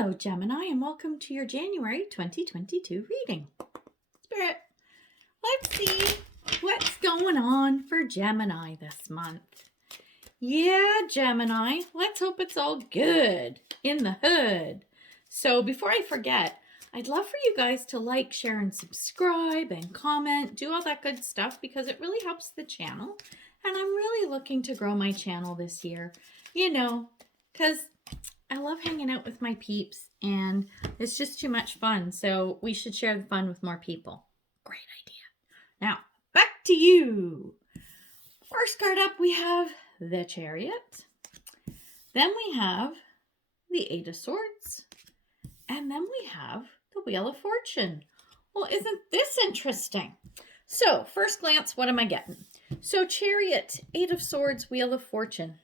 Hello, Gemini, and welcome to your January 2022 reading. Spirit, let's see what's going on for Gemini this month. Yeah, Gemini, let's hope it's all good in the hood. So before I forget, I'd love for you guys to like, share, and subscribe and comment, do all that good stuff because it really helps the channel. And I'm really looking to grow my channel this year, because I love hanging out with my peeps and it's just too much fun. So we should share the fun with more people. Great idea. Now, back to you. First card up, we have the Chariot. Then we have the Eight of Swords. And then we have the Wheel of Fortune. Well, isn't this interesting? So, first glance, what am I getting? So, Chariot, Eight of Swords, Wheel of Fortune.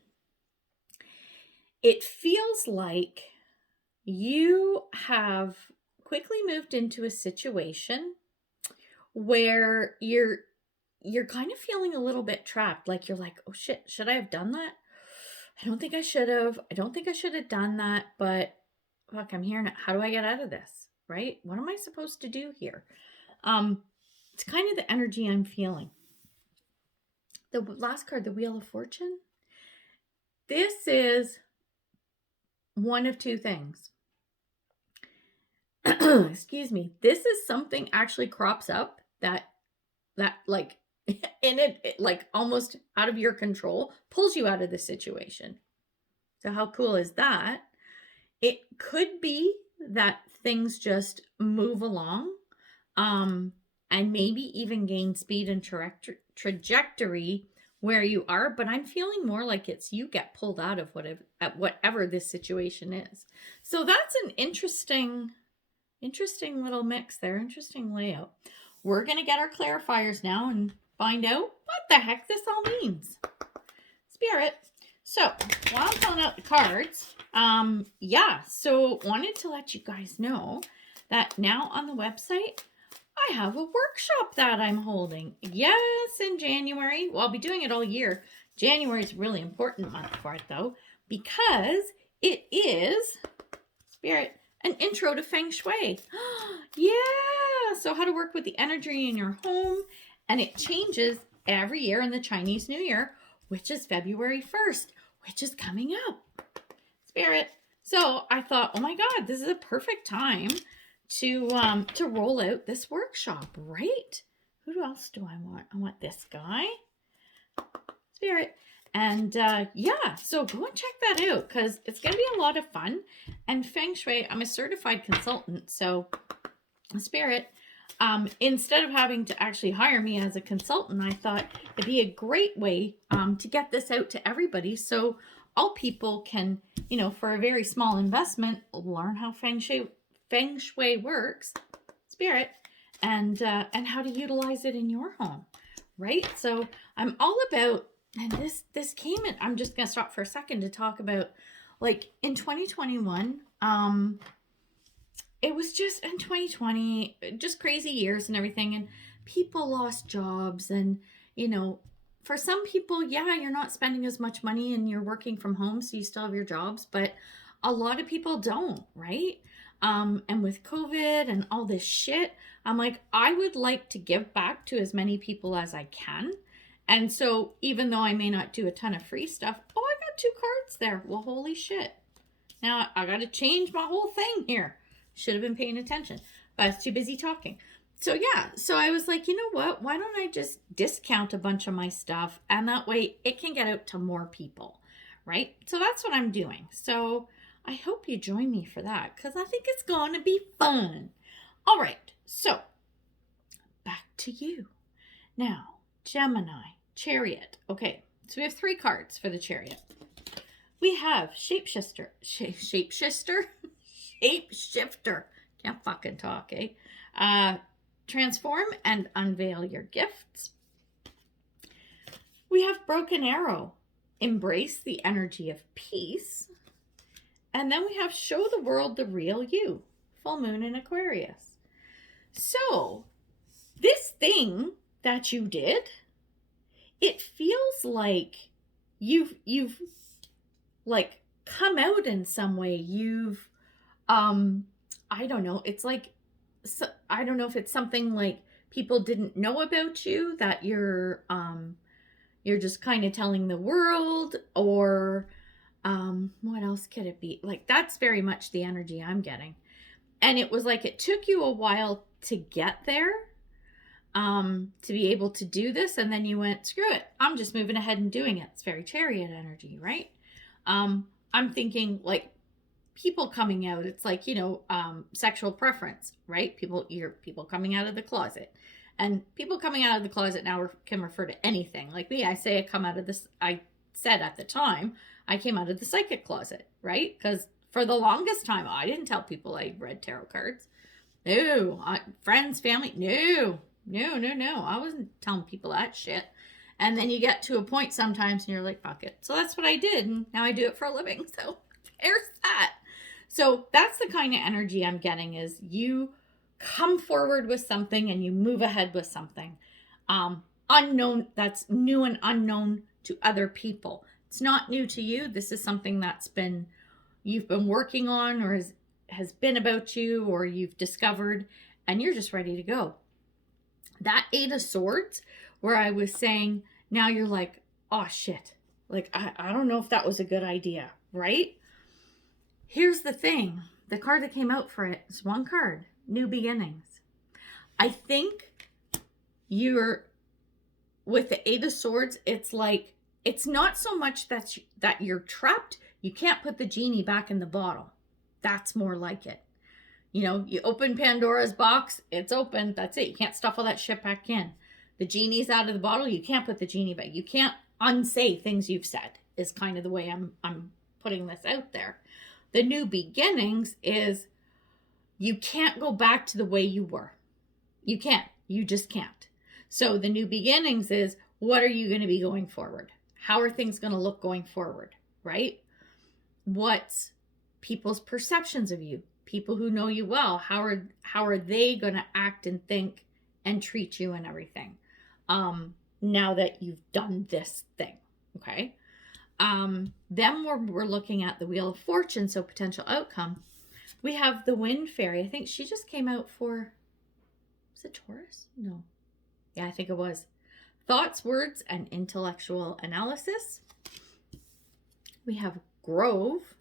It feels like you have quickly moved into a situation where you're kind of feeling a little bit trapped. Like you're like, oh shit, should I have done that? I don't think I should have. I don't think I should have done that, but fuck, I'm here now. How do I get out of this? Right? What am I supposed to do here? It's kind of the energy I'm feeling. The last card, the Wheel of Fortune. This is one of two things. Excuse me. This is something actually crops up that like in it like almost out of your control, pulls you out of the situation. So how cool is that? It could be that things just move along, and maybe even gain speed and trajectory where you are, but I'm feeling more like it's you get pulled out of whatever this situation is. So that's an interesting little mix there, interesting layout. We're going to get our clarifiers now and find out what the heck this all means. Spirit. So while I'm filling out the cards, so wanted to let you guys know that now on the website, I have a workshop that I'm holding. Yes, in January. Well, I'll be doing it all year. January is a really important month for it, though, because it is, Spirit, an intro to Feng Shui. Yeah! So how to work with the energy in your home. And it changes every year in the Chinese New Year, which is February 1st, which is coming up. Spirit. So I thought, oh my God, this is a perfect time to roll out this workshop, right? Who else do I want? I want this guy, Spirit. And so go and check that out because it's going to be a lot of fun. And Feng Shui, I'm a certified consultant. So Spirit, instead of having to actually hire me as a consultant, I thought it'd be a great way to get this out to everybody. So all people can, for a very small investment, learn how Feng Shui works, Spirit, and how to utilize it in your home, right? So I'm all about, and this came in, I'm just going to stop for a second to talk about, like, in 2021, it was just in 2020, just crazy years and everything, and people lost jobs, and, for some people, you're not spending as much money and you're working from home, so you still have your jobs, but a lot of people don't, right? And with COVID and all this shit, I'm like, I would like to give back to as many people as I can. And so even though I may not do a ton of free stuff, I got 2 cards there. Well, holy shit. Now I got to change my whole thing here. Should have been paying attention, but I was too busy talking. So so I was like, you know what? Why don't I just discount a bunch of my stuff? And that way it can get out to more people, right? So that's what I'm doing. So I hope you join me for that because I think it's going to be fun. All right, so back to you. Now, Gemini, Chariot. Okay, so we have 3 cards for the Chariot. We have Shapeshifter. Shapeshifter. Can't fucking talk, eh? Transform and unveil your gifts. We have Broken Arrow. Embrace the energy of peace. And then we have Show the World the Real You, Full Moon in Aquarius. So, this thing that you did, it feels like you've like come out in some way. You've I don't know. It's like, so, I don't know if it's something like people didn't know about you, that you're just kind of telling the world, or what else could it be? Like, that's very much the energy I'm getting. And it was like it took you a while to get there, to be able to do this, and then you went, screw it, I'm just moving ahead and doing it. It's very Chariot energy, right? I'm thinking like people coming out. It's like, sexual preference, right? People coming out of the closet. And people coming out of the closet now can refer to anything. Like me, I said at the time, I came out of the psychic closet, right? Because for the longest time, I didn't tell people I read tarot cards. No, friends, family, no. I wasn't telling people that shit. And then you get to a point sometimes and you're like, fuck it. So that's what I did. And now I do it for a living. So there's that. So that's the kind of energy I'm getting, is you come forward with something and you move ahead with something. Unknown, that's new and unknown to other people. It's not new to you. This is something you've been working on, or has been about you, or you've discovered, and you're just ready to go. That 8 of Swords, where I was saying, now you're like, oh shit. Like, I don't know if that was a good idea, right? Here's the thing. The card that came out for it is one card, New Beginnings. I think with the 8 of Swords, it's like, it's not so much that you're trapped. You can't put the genie back in the bottle. That's more like it. You open Pandora's box, it's open, that's it. You can't stuff all that shit back in. The genie's out of the bottle, you can't put the genie back. You can't unsay things you've said, is kind of the way I'm putting this out there. The New Beginnings is, you can't go back to the way you were. You can't. You just can't. So the New Beginnings is, what are you going to be going forward? How are things going to look going forward, right? What's people's perceptions of you? People who know you well, how are they going to act and think and treat you and everything, now that you've done this thing, okay? Then we're looking at the Wheel of Fortune, so potential outcome. We have the Wind Fairy. I think she just came out for, was it Taurus? No. Yeah, I think it was. Thoughts, words, and intellectual analysis. We have Grove.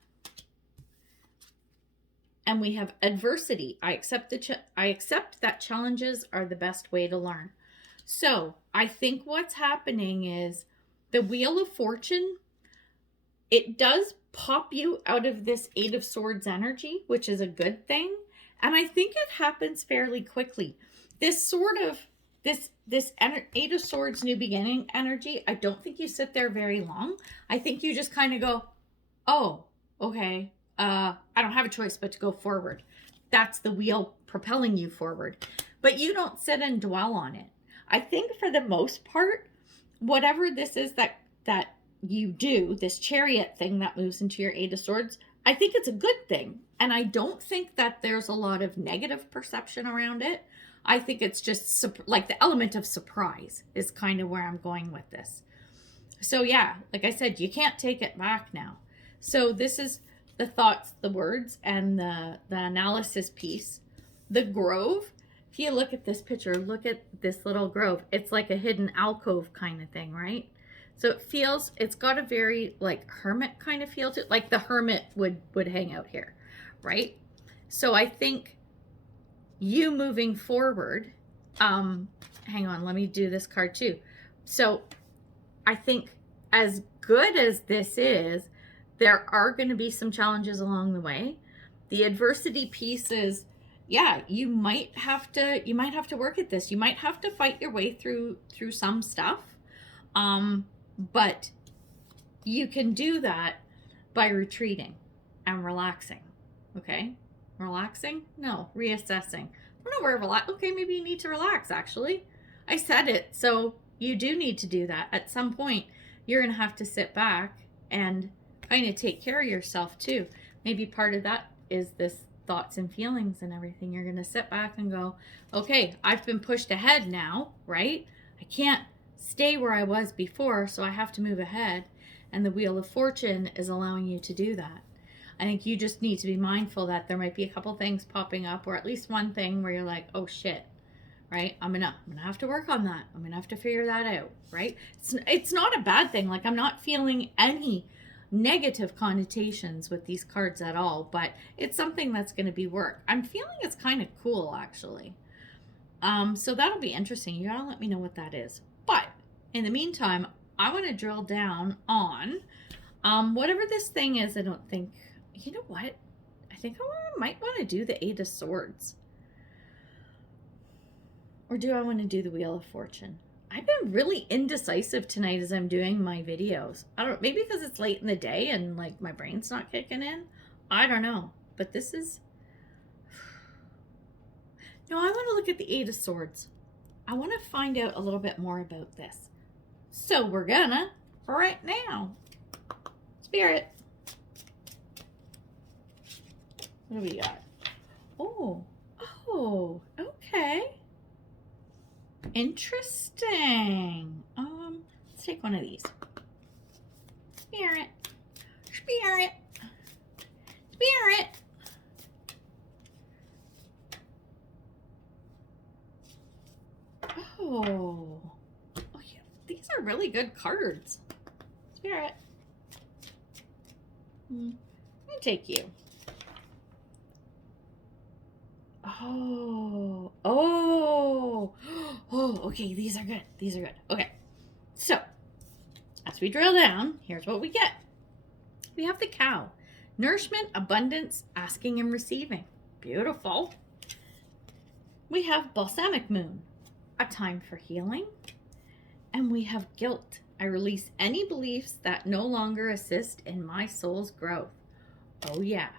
And we have adversity. I accept that challenges are the best way to learn. So I think what's happening is the Wheel of Fortune, it does pop you out of this 8 of Swords energy, which is a good thing. And I think it happens fairly quickly. This 8 of Swords New Beginning energy, I don't think you sit there very long. I think you just kind of go, oh, okay. I don't have a choice but to go forward. That's the wheel propelling you forward. But you don't sit and dwell on it. I think for the most part, whatever this is that you do, this Chariot thing that moves into your 8 of Swords, I think it's a good thing. And I don't think that there's a lot of negative perception around it. I think it's just like the element of surprise is kind of where I'm going with this. So yeah, like I said, you can't take it back now. So this is the thoughts, the words, and the analysis piece. The Grove, if you look at this picture, look at this little grove. It's like a hidden alcove kind of thing, right? So it's got a very like hermit kind of feel to it, like the hermit would hang out here, right? So I think you moving forward, hang on, let me do this card too. So I think as good as this is, there are going to be some challenges along the way. The adversity piece is, yeah, you might have to work at this. You might have to fight your way through some stuff. But you can do that by retreating and relaxing. Okay? Relaxing? No, reassessing. I don't know where relax. Okay, maybe you need to relax, actually. I said it. So you do need to do that. At some point, you're going to have to sit back and kind of take care of yourself too. Maybe part of that is this thoughts and feelings and everything. You're going to sit back and go, okay, I've been pushed ahead now, right? I can't stay where I was before, so I have to move ahead. And the Wheel of Fortune is allowing you to do that. I think you just need to be mindful that there might be a couple things popping up, or at least one thing where you're like, oh shit, right? I'm gonna have to work on that. I'm gonna have to figure that out, right? It's not a bad thing. Like, I'm not feeling any negative connotations with these cards at all, but it's something that's going to be work. I'm feeling it's kind of cool, actually. So that'll be interesting. You gotta let me know what that is. But in the meantime, I want to drill down on whatever this thing is. I don't think, you know what? I think I might want to do the Eight of Swords. Or do I want to do the Wheel of Fortune? I've been really indecisive tonight as I'm doing my videos. I don't know, maybe because it's late in the day and like my brain's not kicking in. I don't know. But this is... No, I want to look at the Eight of Swords. I want to find out a little bit more about this. So we're gonna right now. Spirit. What do we got? Oh, okay. Interesting. Let's take one of these. Spirit. Spirit. Spirit. Oh, yeah. These are really good cards. Spirit. Let me take you. Oh, okay, these are good. These are good. Okay, so as we drill down, here's what we get. We have the cow. Nourishment, abundance, asking and receiving. Beautiful. We have balsamic moon, a time for healing. And we have guilt. I release any beliefs that no longer assist in my soul's growth. Oh yeah.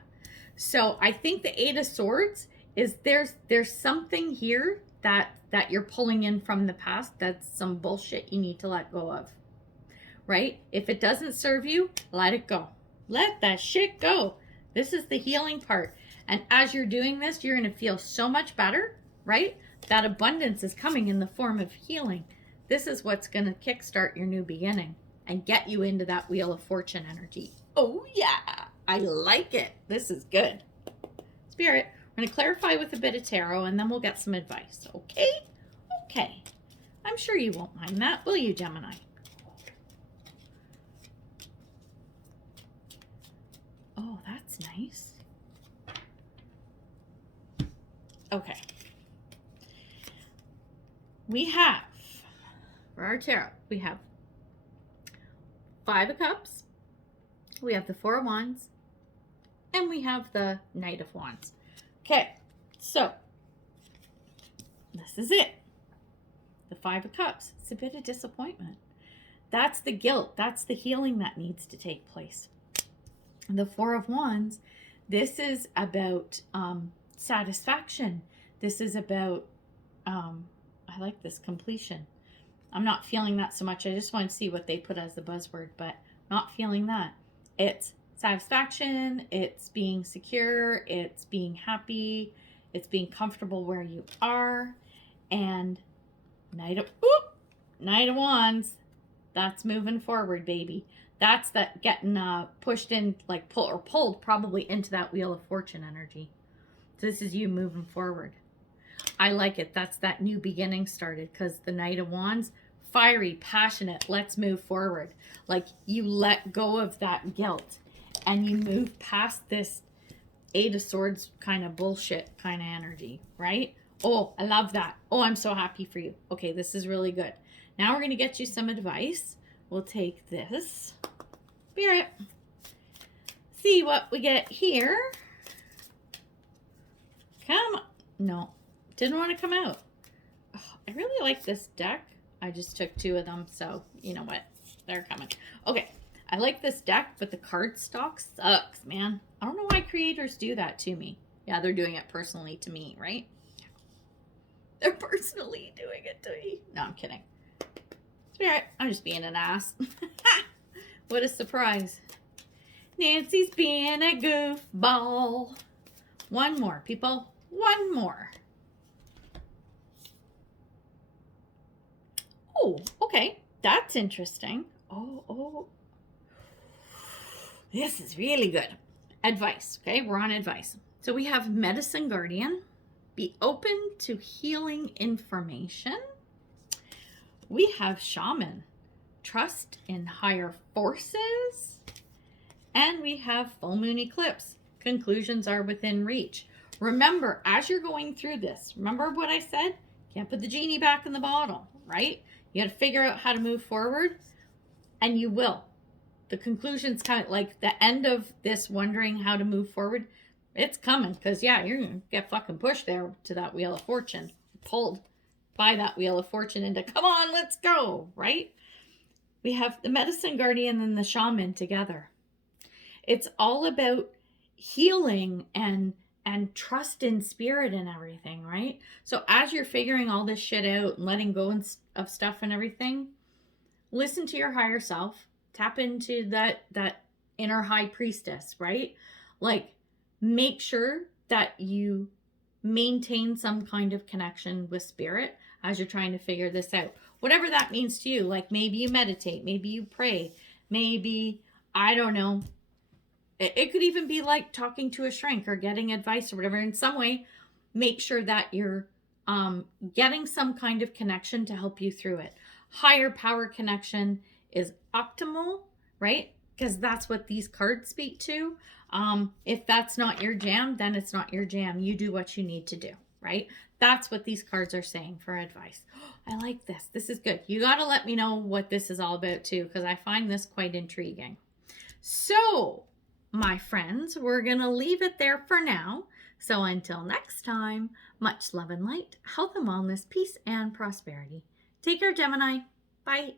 So I think the Eight of Swords is there's something here that you're pulling in from the past. That's some bullshit you need to let go of, right? If it doesn't serve you, let it go. Let that shit go. This is the healing part. And as you're doing this, you're going to feel so much better, right? That abundance is coming in the form of healing. This is what's going to kickstart your new beginning and get you into that Wheel of Fortune energy. Oh yeah, I like it. This is good. Spirit, we're going to clarify with a bit of tarot and then we'll get some advice. Okay? Okay. I'm sure you won't mind that, will you, Gemini? Oh, that's nice. Okay. We have, for our tarot, we have Five of Cups, we have the Four of Wands, and we have the Knight of Wands. Okay, so this is it. The Five of Cups. It's a bit of disappointment. That's the guilt. That's the healing that needs to take place. The Four of Wands, this is about satisfaction. This is about, I like this, completion. I'm not feeling that so much. I just want to see what they put as the buzzword, but not feeling that. It's satisfaction, it's being secure, it's being happy, it's being comfortable where you are. And Knight of Wands, that's moving forward, baby. That's that getting pushed in, like pulled probably into that Wheel of Fortune energy. So this is you moving forward. I like it. That's that new beginning started, because the Knight of Wands, fiery, passionate, let's move forward. Like, you let go of that guilt and you move past this Eight of Swords kind of bullshit kind of energy, right? Oh, I love that. Oh, I'm so happy for you. Okay, this is really good. Now we're going to get you some advice. We'll take this. Spirit. See what we get here. Come on. No, didn't want to come out. Oh, I really like this deck. I just took two of them, so you know what? They're coming. Okay, I like this deck, but the card stock sucks, man. I don't know why creators do that to me. Yeah, they're doing it personally to me, right? They're personally doing it to me. No, I'm kidding. Spirit, I'm just being an ass. What a surprise. Nancy's being a goofball. One more, people. One more. Oh, okay. That's interesting. Oh. This is really good. advice. Okay, we're on advice. So we have medicine guardian. Be open to healing information. We have shaman. Trust in higher forces. And we have full moon eclipse. Conclusions are within reach. Remember, as you're going through this, remember what I said? Can't put the genie back in the bottle, right? You got to figure out how to move forward, and you will. The conclusion's kind of like the end of this wondering how to move forward. It's coming, because, yeah, you're going to get fucking pushed there to that Wheel of Fortune. Pulled by that Wheel of Fortune into, come on, let's go, right? We have the medicine guardian and the shaman together. It's all about healing and trust in spirit and everything, right? So as you're figuring all this shit out and letting go of stuff and everything, listen to your higher self, tap into that inner high priestess, right? Like, make sure that you maintain some kind of connection with spirit as you're trying to figure this out. Whatever that means to you, like maybe you meditate, maybe you pray, maybe, I don't know, it could even be like talking to a shrink or getting advice or whatever. In some way, make sure that you're getting some kind of connection to help you through it. Higher power connection is optimal, right? Because that's what these cards speak to. If that's not your jam, then it's not your jam. You do what you need to do, right? That's what these cards are saying for advice. I like this. This is good. You got to let me know what this is all about too, because I find this quite intriguing. So, my friends, we're going to leave it there for now. So until next time, much love and light, health and wellness, peace and prosperity. Take care, Gemini. Bye.